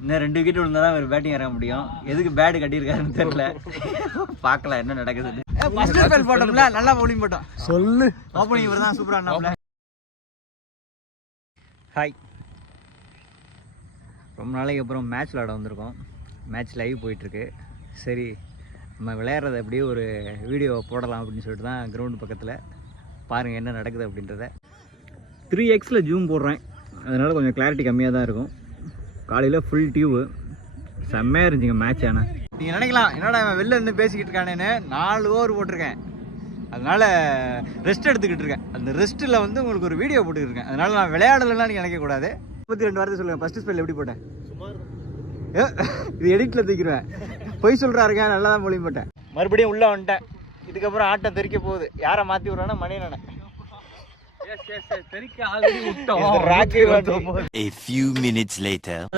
இன்னும் ரெண்டு விக்கெட் விழுந்தா தான் ஒரு பேட்டிங் இறங்க முடியும். எதுக்கு பேட் கட்டியிருக்காருன்னு தெரியல. பார்க்கலாம் என்ன ஃபர்ஸ்ட் ஸ்பெல் போட்டோம்ல நல்லா பவுலிங் போட்டோம். சொல்லு. ஓப்பனிங் இவர் தான் சூப்பரா ஆனாப்ல ஹாய் ரொம்ப நாளைக்கு அப்புறம் மேட்ச் விளாட வந்திருக்கோம். மேட்ச் லைவ் போயிட்டுருக்கு. சரி நம்ம விளையாடுறத அப்படியே ஒரு வீடியோ போடலாம் அப்படின்னு சொல்லிட்டு தான் கிரவுண்டு பக்கத்தில். பாருங்கள் என்ன நடக்குது அப்படின்றத. த்ரீ எக்ஸில் ஜூம் போடுறேன். அதனால் கொஞ்சம் கிளாரிட்டி கம்மியாக தான் இருக்கும். காலையில் ஃபுல் டியூவு செம்மையாக இருந்துச்சுங்க மேட்ச் ஆனால் நீங்கள் நினைக்கலாம் என்னடா வெளில இருந்து பேசிக்கிட்டு இருக்கானேன்னு நாலு ஓவர் போட்டிருக்கேன். அதனால் ரெஸ்ட் எடுத்துக்கிட்டு இருக்கேன். அந்த ரெஸ்ட்டில் வந்து உங்களுக்கு ஒரு வீடியோ போட்டுக்கிட்டு இருக்கேன். நான் விளையாடலாம் நீங்கள் நினைக்கக்கூடாது முப்பத்தி ரெண்டு வாரத்தை சொல்லுங்கள் ஃபஸ்ட்டு ஸ்பெல் எப்படி போட்டேன்? இது எடிட்டில் தூக்கிடுவேன். பொய் சொல்கிறாருங்க நல்லா தான் மொழி போட்டேன். மறுபடியும் உள்ளே வந்துட்டேன். இதுக்கப்புறம் ஆட்டம் தெரிக்க போகுது. யாரை மாற்றி விட்றானா மணியனனை.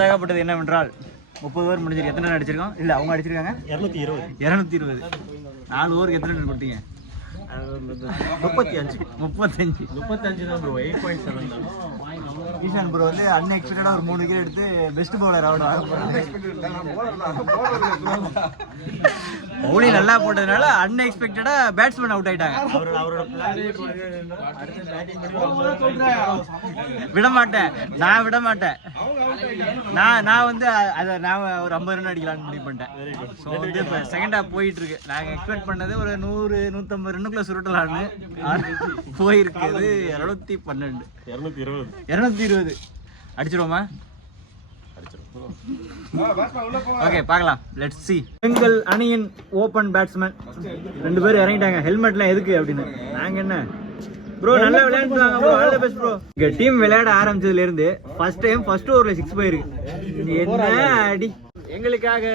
ஏகப்பட்டது என்னவென்றால் முப்பது ஓவர் முடிஞ்சிருக்கு. எத்தனை ரன் அடிச்சிருக்கோம்? இல்லை அவங்க அடிச்சிருக்காங்க? இரநூத்தி இருபது. இரநூத்தி இருபது. நாலு ஓவருக்கு எத்தனை ரன் கொடுத்தீங்க? முப்பத்தி அஞ்சு. முப்பத்தஞ்சு. முப்பத்தஞ்சு தான் ப்ரோ எயிட் பாயிண்ட் செவன் தான் ஈஷான் ப்ரோ வந்து அன்எக்ஸ்பெக்டடாக ஒரு மூணு விக்கெட் எடுத்து பெஸ்ட் பவுலர் ஆகணும். பவுலிங் நல்லா போட்டதுனால அன்எக்ஸ்பெக்டடாக பேட்ஸ்மேன் அவுட் ஆயிட்டாங்க. விட மாட்டேன் நான் விட மாட்டேன் நான் நான் வந்து அதை நான் ஒரு ஐம்பது ரன் அடிக்கலாம்னு முடிவு பண்ணிட்டேன். ஸோ வந்து இப்போ செகண்ட் ஹாஃப் போயிட்டு இருக்கு நாங்கள் எக்ஸ்பெக்ட் பண்ணது ஒரு நூறு நூற்றம்பது ரன்னுக்குள்ள சுருட்டலான்னு ஆனா போயிருக்குது இரநூத்தி பன்னெண்டு. இரநூத்தி இருபது. இரநூத்தி இருபது. அடிச்சிருவோமா? ஓகே பார்க்கலாம். லெட்ஸ் சி எங்கள் அணியின் ஓபன் பேட்ஸ்மேன் ரெண்டு பேரும் இறங்கிட்டாங்க. ஹெல்மெட்லாம் எதுக்கு அப்படின்னு? நாங்க என்ன? ப்ரோ நல்லா விளையாண்டுவாங்க bro all the best bro இங்க டீம் விளையாட ஆரம்பிச்சதுல இருந்து ஃபர்ஸ்ட் டைம் ஃபர்ஸ்ட் ஓவர்ல சிக்ஸ் போயிருக்கு. என்ன அடி? எங்களுக்காக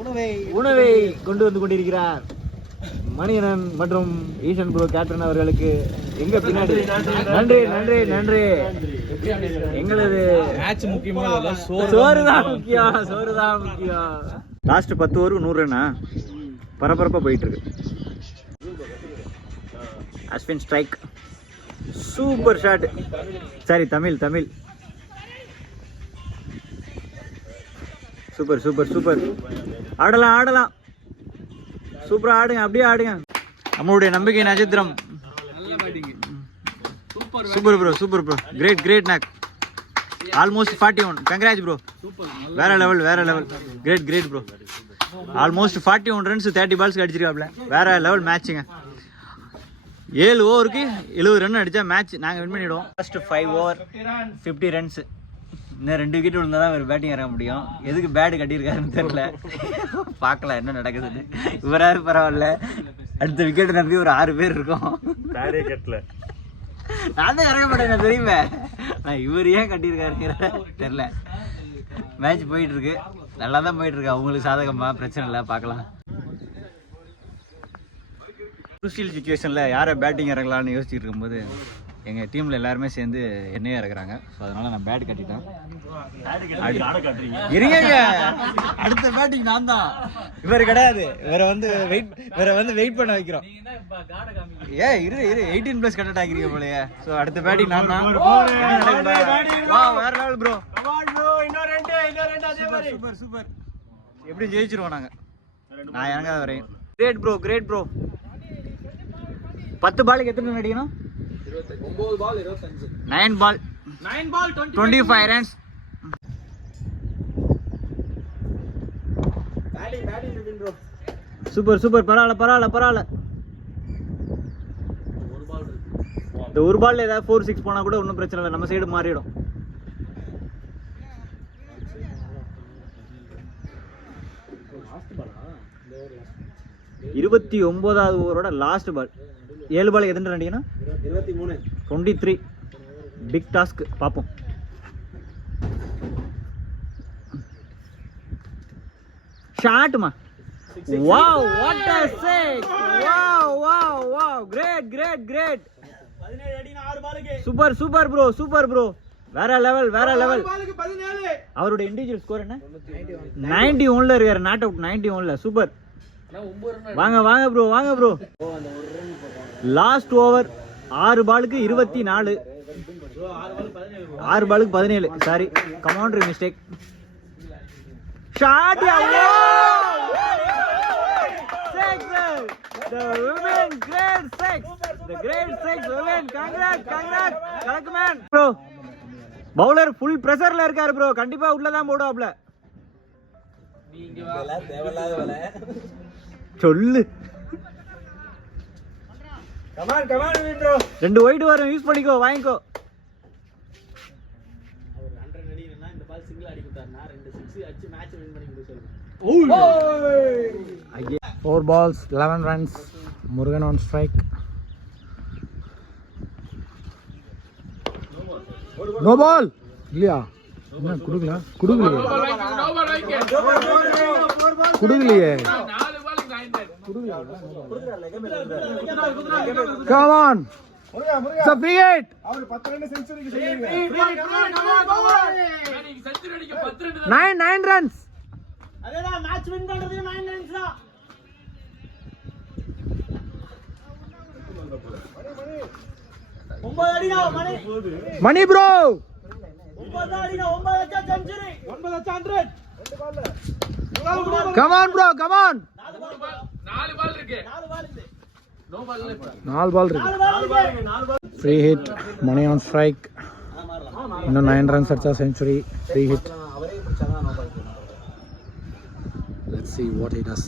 உணவை உணவை கொண்டு வந்து கொண்டிருக்கிறார். மணியனன் மற்றும் ஈசன் ப்ரோ கேப்டன் அவர்களுக்கு எங்க பின்னாடி? நன்றி நன்றி நன்றி. எங்களது மேட்ச் முக்கியமான சோறு தான் முக்கியம். சோறு தான் முக்கியம். லாஸ்ட் பத்து ஓவருக்கு நூறு ரன்னா பரபரப்பாக போயிட்டு இருக்கு அஸ்வின் ஸ்ட்ரைக் சூப்பர் ஷாட் சரி Tamil Tamil. Super super super ஆடலாம் ஆடலாம். சூப்பரா ஆடுங்க அப்படியே ஆடுங்க. நம்மளுடைய நம்பிக்கை நட்சத்திரம். Super bro super bro great great knock almost forty one congrats bro வேற லெவல் வேற level great great bro almost forty one runs thirty பால்ஸ்க்கு அடிச்சிருக்காப்ல வேற லெவல் மேட்சுங்க ஏழு ஓவருக்கு எழுபது ரன் அடித்தா மேட்ச் நாங்கள் வின் பண்ணிவிடுவோம் first five over fifty runs இன்னும் ரெண்டு விக்கெட் விழுந்தா தான் ஒரு பேட்டிங் இறங்க முடியும். எதுக்கு பேட் கட்டியிருக்காருன்னு தெரியல. பார்க்கலாம் என்ன நடக்குதுன்னு. இவராது பரவாயில்ல அடுத்த விக்கெட் நடத்தி ஒரு ஆறு பேர் இருக்கோம். நான் தான் இறங்க மாட்டேன் எனக்கு தெரியுமே? நான் இவர் ஏன் கட்டியிருக்காருங்கிற தெரில மேட்ச் போயிட்டு இருக்கு நல்லா தான் போயிட்டு இருக்கு அவங்களுக்கு சாதகமா? பிரச்சனை இல்லை பார்க்கலாம். குரூசியல் சுச்சுவேஷனில் யாரை பேட்டிங் இறங்கலாம்னு யோசிச்சுட்டு இருக்கும்போது எங்கள் டீமில் எல்லாருமே சேர்ந்து என்னையே இறக்குறாங்க. ஸோ அதனால் நான் பேட் கட்டிட்டேன். இருங்க. அடுத்த பேட்டிங் நான் தான். இவர் கிடையாது. இவரை வந்து வெயிட் இவரை வந்து வெயிட் பண்ண வைக்கிறோம். ஏ இரு இரு. எயிட்டீன் பிளஸ் கண்டக்ட் ஆகிறீங்க போலயே. ஸோ அடுத்த பேட்டிங் நான் தான். வேற level bro super super super எப்படி ஜெயிச்சிருவோம் நாங்க? நான் இறங்காத வரையும். கிரேட் ப்ரோ கிரேட் ப்ரோ பத்து பாலுக்கு எத்தனை nine ball nine ball twenty five runs super super பரவாயில்ல பரவாயில்ல பரவாயில்ல. இந்த ஒரு பால்ல ஏதாவது ஃபோர் சிக்ஸ் போனா கூட ஒன்றும் பிரச்சனை இல்லை. நம்ம சைடு மாறிடும். இருபத்தி ஒன்பதாவது ஓவரோட லாஸ்ட் பால் ஏழு பால் இருபத்தி மூணு. டுவெண்ட்டி த்ரீ பிக் டாஸ்க் பார்ப்போம். ஷாட்டுமா wow what a shake wow wow wow great great great பதினேழு அடி ஆறு பாலுக்கு. Super super bro super bro வேற லெவல் வேற லெவல் பாலுக்கு பதினேழு. அவரோட இண்டிவிஜுவல் ஸ்கோர் என்ன? நைன்டி ஒன்ல இருக்காரு. நாட் அவுட் நைன்டி ஒன்ல சூப்பர் வாங்க வாங்க ப்ரோ வாங்க ப்ரோ லாஸ்ட் ஓவர் ஆறு பாலுக்கு இருபத்தி நாலு. ஆறு பாலுக்கு பதினேழு. Sorry commentary mistake shot The women grade six. The grade six women. Congrats, congrats. கலக்கு man. Bro, பவுலர் ஃபுல் பிரஷர்ல இருக்காரு ப்ரோ கண்டிப்பா உள்ள தான் போடுவாப்ல. சொல்லு. Come on come on bro ரெண்டு ஒயிட் வரும் யூஸ் பண்ணிக்கோ வாங்கிக்கோ. Four balls eleven runs Murugan on strike no ball இல்லையா? என்ன கொடுக்கல கொடுக்கலையே கொடுக்கலையே Come on. It's a free hit. அவர் 10 run century Nine, nine runs. அதேதான் மேட்ச் வின் பண்றதுக்கு 9 ரன்ஸ் தான் ஒன்பது அடிடா மணி Money bro. ஒன்பது அடிடா ஒன்பது செஞ்சுரி ஒன்பது ஹண்ட்ரட் on bro, நாலு பால் இருக்கு நாலு பால் இருக்கு. நாலு பால் இருக்கு free hit Mani on strike இன்னும் நைன் ரன்ஸ் அடிச்சா century free hit let's see what he does.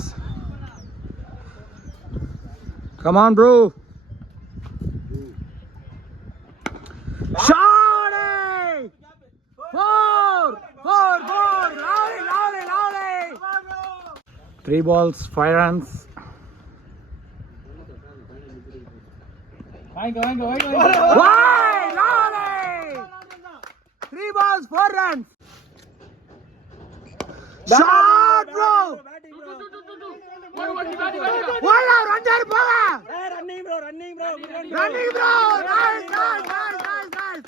Come on three balls, five runs. Why, Three balls, four runs. Shot, bro. Why, Ranjan Boga? Running, bro, running, bro. Running, bro. Nice, nice, nice, nice, nice.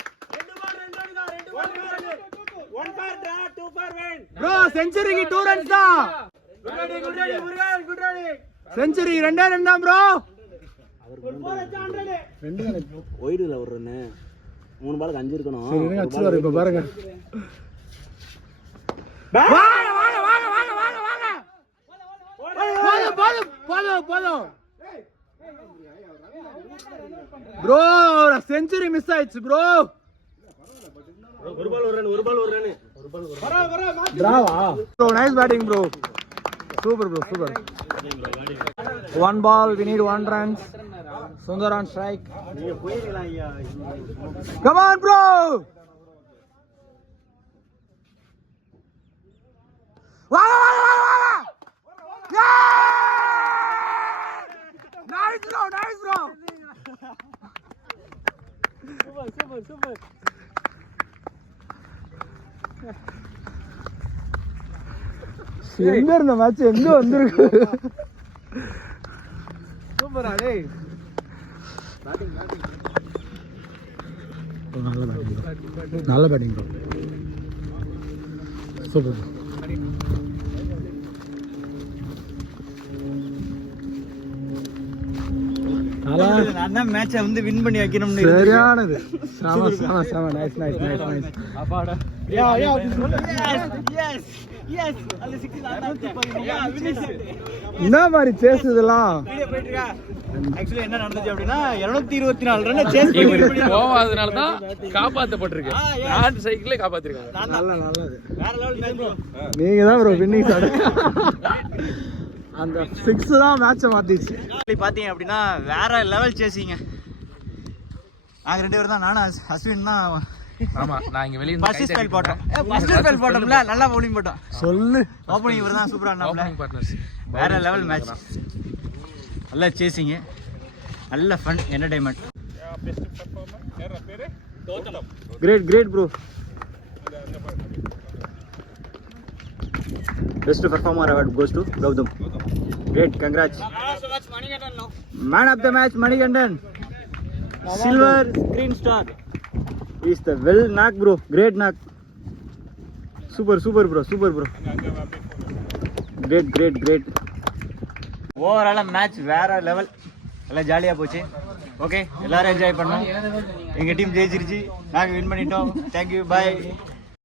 One for draw, two for win. Bro, century two runs da. Century ரெண்டே ரெண்டா bro ஒயிடுல ஒரு run மூணு பாலுக்கு அஞ்சு இருக்கணும் அச்சுவாரு இப்ப பாருங்க. வாங்க வாங்க வாங்க வாங்க வாங்க வாங்க. போதும் போதும் போதும் போதும். ப்ரோ செஞ்சுரி மிஸ் ஆயிடுச்சு ப்ரோ ஒரு பால் ஒரு ரன் ஒரு பால் ஒரு ரன் ஒரு பால் ஒரு டிராவா bro nice batting bro super bro super. One ball we need one runs Sundar on strike come on bro வாங்க வாங்க வாங்க வாங்க nice bro nice bro super super super எங்க இருந்த மேட்ச் எங்க வந்திருக்கு? சூப்பரா டேய். நல்ல பேட்டிங் நல்ல பேட்டிங் ப்ரோ சூப்பர் மேட்சை வந்து வின் பண்ணி வைக்கணும்னு சரியானது. செம செம செம. Nice nice nice nice yeah yeah yes yes அந்த 6 நான் யா ஃபினிஷ் என்ன மாதிரி சேஸ் இதெல்லாம் வீடியோ போயிட்டு இருக்கா ஆக்சுவலி என்ன நடந்துச்சு அப்படின்னா 224 ரன் சேஸ் பண்ணி போவாதனால தான் காப்பாத்தப்பட்டிருக்கு நாட்டு சைக்கிளே காப்பாத்திருக்காங்க நல்ல நல்லது. வேற லெவல் நீங்க தான் ப்ரோ வின்னிங் சார் அந்த சிக்ஸ் தான் மேட்சை மாத்திச்சு. பாத்தீங்க அப்படின்னா வேற லெவல் சேசிங்க நாங்க ரெண்டு பேரும் தான் நானும் அஸ்- அஸ்வின் தான் ஆமா நான் இங்க வெளிய ஃபர்ஸ்ட் ஸ்பெல் போட்டோம். ஃபர்ஸ்ட் ஸ்பெல் போட்டோம்ல நல்லா பவுலிங் போட்டோம். சொல்லு. ஓப்பனிங் இவர் தான் சூப்பரா ஆனாப்ல ஓப்பனிங் பார்ட்னர்ஸ் வேற லெவல் மேட்ச் நல்ல சேசிங்க நல்ல fun entertainment great great bro best performer award goes to Gautham great congrats man of the match Manikandan silver screen star is the well knock bro great knock super super bro super bro great great great ஓவராலாக match வேற level எல்லாம் ஜாலியாக போச்சு. Okay எல்லாரும் enjoy பண்ணோம் எங்கள் team ஜெயிச்சிருச்சு. நாங்கள் win பண்ணிட்டோம். Thank you bye